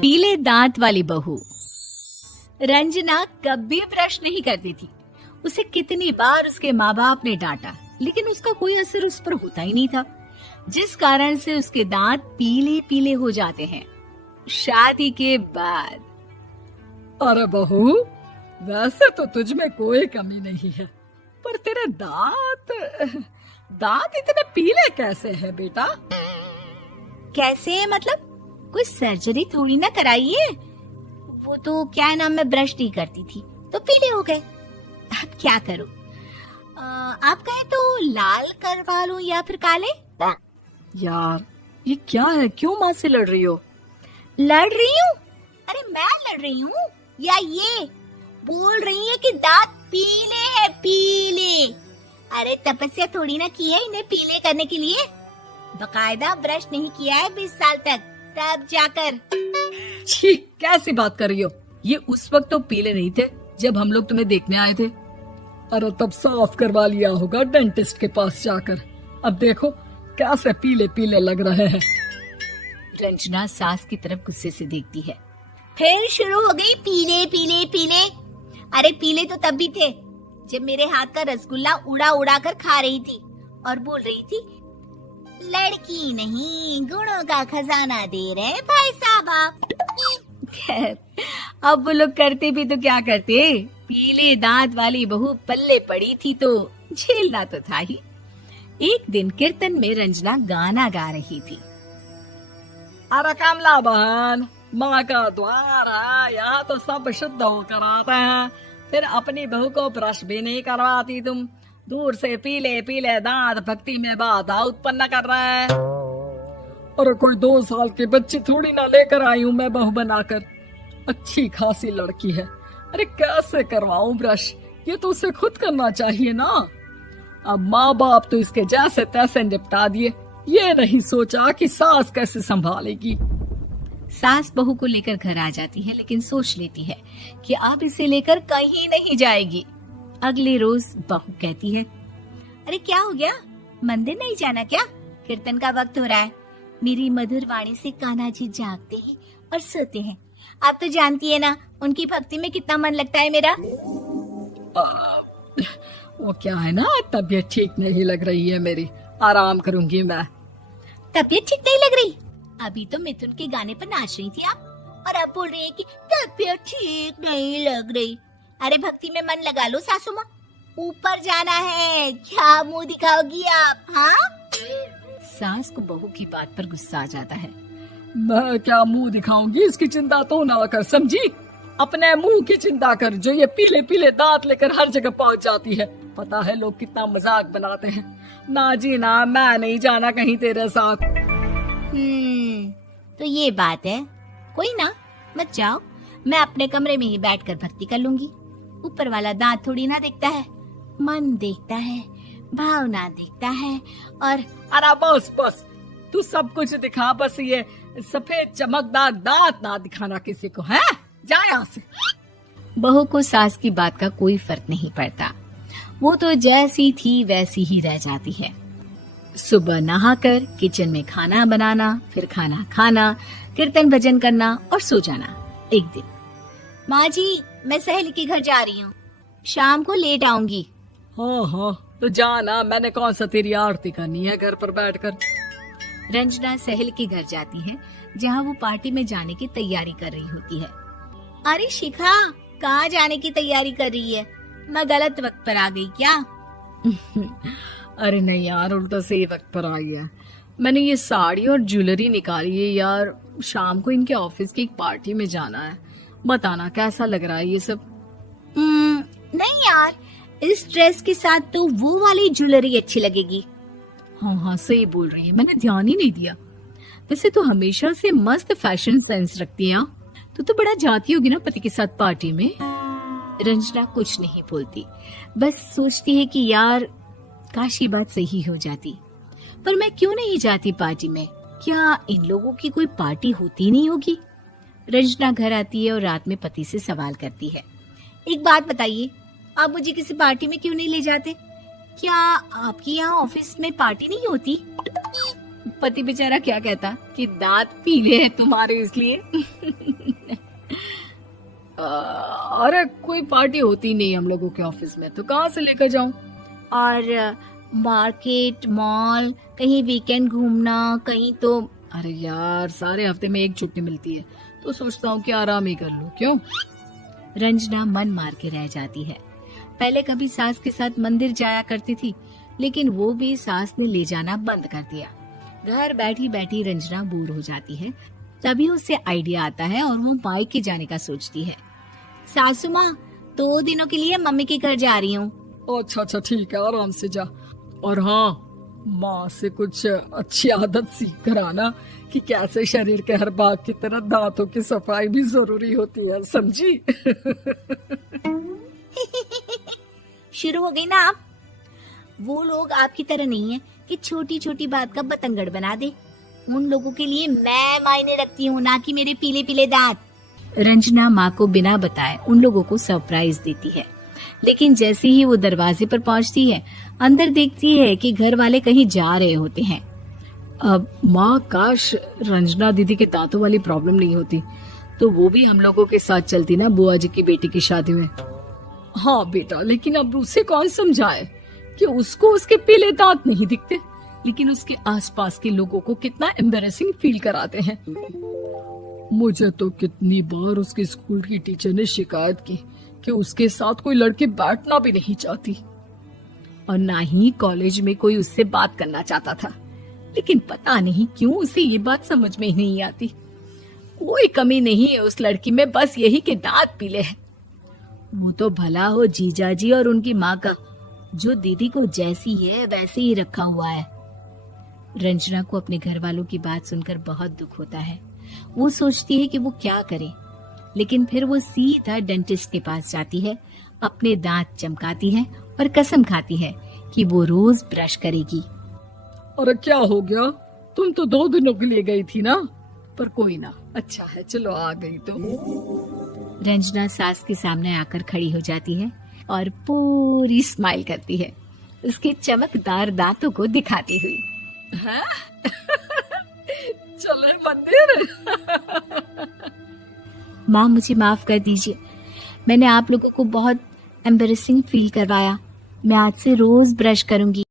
पीले दांत वाली बहू। रंजना कभी ब्रश नहीं करती थी। उसे कितनी बार उसके माँ बाप ने डांटा, लेकिन उसका कोई असर उस पर होता ही नहीं था, जिस कारण से उसके दांत पीले पीले हो जाते हैं। शादी के बाद। अरे बहू, वैसे तो तुझ में कोई कमी नहीं है, पर तेरे दांत इतने पीले कैसे हैं बेटा? कैसे मतलब? कोई सर्जरी थोड़ी ना कराइए। वो तो क्या नाम, मैं ब्रश नहीं करती थी तो पीले हो गए। अब क्या करूं? आप कहें तो लाल करवा लूं या फिर काले? यार ये क्या है, क्यों माँ से लड़ रही हो? लड़ रही हूँ? अरे मैं लड़ रही हूँ या ये बोल रही है कि दांत पीले हैं, पीले। अरे तपस्या थोड़ी ना की है इन्हें पीले करने के लिए। बकायदा ब्रश नहीं किया है 20 साल तक, तब जाकर। छी, कैसी बात कर रही हो? ये उस वक्त तो पीले नहीं थे जब हम लोग तुम्हें देखने आए थे। अरे तब साफ करवा लिया होगा डेंटिस्ट के पास जाकर। अब देखो कैसे पीले पीले लग रहे हैं। रंजना सास की तरफ गुस्से से देखती है। फिर शुरू हो गई पीले पीले पीले। अरे पीले तो तब भी थे जब मेरे हाथ का रसगुल्ला उड़ा उड़ा कर खा रही थी और बोल रही थी, लड़की नहीं गुणों का खजाना दे रहे भाई साहब आप। खैर, अब वो लोग करते भी तो क्या करते, पीले दांत वाली बहू पल्ले पड़ी थी तो झेलना तो था ही। एक दिन कीर्तन में रंजना गाना गा रही थी। अरे कमला बहन, माँ का द्वार है, यहाँ तो सब शुद्ध होकर आते हैं, फिर अपनी बहू को ब्रश भी नहीं करवाती तुम। दूर से पीले पीले दांत भक्ति में बाधा उत्पन्न कर रहे हैं। अरे कोई 2 साल की बच्ची थोड़ी ना लेकर आई हूँ मैं बहू बनाकर। अच्छी खासी लड़की है, अरे कैसे करवाऊं ब्रश? ये तो उसे खुद करना चाहिए ना। अब माँ बाप तो इसके जैसे तैसे निपटा दिए, ये नहीं सोचा कि सास कैसे संभालेगी। सास बहू को लेकर घर आ जाती है, लेकिन सोच लेती है कि अब इसे लेकर कहीं नहीं जाएगी। अगले रोज बहू कहती है, अरे क्या हो गया, मंदिर नहीं जाना क्या? कीर्तन का वक्त हो रहा है। मेरी मधुर वाणी से कान्हा जी जागते हैं और सोते हैं। आप तो जानती है ना उनकी भक्ति में कितना मन लगता है मेरा। वो क्या है ना, तबीयत ठीक नहीं लग रही है मेरी, आराम करूंगी मैं। तबीयत ठीक नहीं लग रही? अभी तो मिथुन के गाने पर नाच रही थी आप, और अब बोल रही है कि तबीयत ठीक नहीं लग रही। अरे भक्ति में मन लगा लो सासू माँ, ऊपर जाना है, क्या मुंह दिखाओगी आप? हाँ? सास को बहू की बात पर गुस्सा आ जाता है। मैं क्या मुंह दिखाऊंगी, इसकी चिंता तो ना कर, समझी? अपने मुंह की चिंता कर, जो ये पीले पीले दांत लेकर हर जगह पहुंच जाती है। पता है लोग कितना मजाक बनाते हैं। ना जी ना, मैं नहीं जाना कहीं तेरे साथ। तो ये बात है, कोई ना, मत जाओ, मैं अपने कमरे में ही बैठकर भक्ति कर लूंगी। ऊपर वाला दांत थोड़ी ना देखता है, मन देखता है, भावना देखता है। और अरे बस बस, तू सब कुछ दिखा, बस ये सफेद चमकदार दांत ना दिखाना किसी को, है? जा यहाँ से। बहू को सास की बात का कोई फर्क नहीं पड़ता, वो तो जैसी थी वैसी ही रह जाती है। सुबह नहाकर किचन में खाना बनाना, फिर खाना खाना, कीर्तन भजन करना और सो जाना। एक दिन, माँ जी मैं सहेली के घर जा रही हूँ, शाम को लेट आऊंगी। हाँ हाँ तो जाना, मैंने कौन सा तेरी आरती करनी है घर पर बैठकर। रंजना सहेली के घर जाती है, जहाँ वो पार्टी में जाने की तैयारी कर रही होती है। अरे शिखा, कहाँ जाने की तैयारी कर रही है? मैं गलत वक्त पर आ गई क्या? अरे नहीं यार, उल्टा सही वक्त पर आ गया। मैंने ये साड़ी और ज्वेलरी निकाली है यार, शाम को इनके ऑफिस की एक पार्टी में जाना है। बताना कैसा लग रहा है ये सब? नहीं यार, इस ड्रेस के साथ तो वो वाली ज्वेलरी अच्छी लगेगी। हाँ हाँ सही बोल रही है, मैंने ध्यान ही नहीं दिया। वैसे तो हमेशा से मस्त फैशन सेंस रखती है। तो बड़ा जाती होगी ना पति के साथ पार्टी में। रंजना कुछ नहीं बोलती, बस सोचती है कि यार काश ये बात सही हो जाती, पर मैं क्यों नहीं जाती पार्टी में? क्या इन लोगों की कोई पार्टी होती नहीं होगी? रंजना घर आती है और रात में पति से सवाल करती है, एक बात बताइए, आप मुझे किसी पार्टी में क्यों नहीं ले जाते? क्या आपके यहाँ ऑफिस में पार्टी नहीं होती? पति बेचारा क्या कहता कि दांत पीले हैं तुम्हारे इसलिए। अरे कोई पार्टी होती नहीं हम लोगों के ऑफिस में, तो कहाँ से लेकर जाऊं? और मार्केट, मॉल, कहीं वीकेंड घूमना, कहीं तो। अरे यार, सारे हफ्ते में एक छुट्टी मिलती है, तो सोचता हूँ कि आराम ही कर लूं। क्यों? रंजना मन मार के रह जाती है। पहले कभी सास के साथ मंदिर जाया करती थी, लेकिन वो भी सास ने ले जाना बंद कर दिया। घर बैठी बैठी रंजना बोर हो जाती है। तभी उसे आइडिया आता है और वो मायके जाने का सोचती है। सासू माँ, 2 दिनों के लिए मम्मी के घर जा रही हूँ। अच्छा ठीक है, आराम से जा। और हाँ, माँ से कुछ अच्छी आदत सीख कर आना कि कैसे शरीर के हर भाग की तरह दांतों की सफाई भी जरूरी होती है, समझी? शुरू हो गई ना आप? वो लोग आपकी तरह नहीं है कि छोटी छोटी बात का बतंगड़ बना दे। उन लोगों के लिए मैं मायने रखती हूँ, ना कि मेरे पीले पीले दांत। रंजना माँ को बिना बताए उन लोगों को सरप्राइज देती है, लेकिन जैसे ही वो दरवाजे पर पहुंचती है, अंदर देखती है कि घर वाले कहीं जा रहे होते हैं। अब माँ, काश रंजना दीदी के दांतों वाली प्रॉब्लम नहीं होती, तो वो भी हम लोगों के साथ चलती ना बुआ जी की बेटी की शादी में। हाँ बेटा, लेकिन अब उसे कौन समझाए कि उसको उसके पीले दांत नहीं दिखते, लेकिन उसके आसपास के लोगों को कितना एम्बैरेसिंग फील कराते हैं। मुझे तो कितनी बार उसके स्कूल की टीचर ने शिकायत की कि उसके साथ कोई लड़की बैठना भी नहीं चाहती, और ना ही कॉलेज में कोई उससे बात करना चाहता था। लेकिन पता नहीं क्यों उसे ये बात समझ में ही नहीं आती। कोई कमी नहीं है उस लड़की में, बस यही कि दांत पीले हैं। वो तो भला हो जीजा जी और उनकी माँ का, जो दीदी को जैसी है वैसे ही रखा हुआ है। रंजना को अपने घर वालों की बात सुनकर बहुत दुख होता है। वो सोचती है कि वो क्या करे, लेकिन फिर वो सीधा डेंटिस्ट के पास जाती है, अपने दांत चमकाती है और कसम खाती है कि वो रोज ब्रश करेगी। अरे क्या हो गया? तुम तो 2 दिनों के लिए गई थी ना, पर कोई ना, अच्छा है, चलो आ गई तो। रंजना सास के सामने आकर खड़ी हो जाती है और पूरी स्माइल करती है, उसके चमकदार दांतों को दिखाती हुई। हैं? चले मंदिर। माँ, मुझे माफ कर दीजिए, मैंने आप लोगों को बहुत एम्बैरेसिंग फील करवाया। मैं आज से रोज ब्रश करूंगी।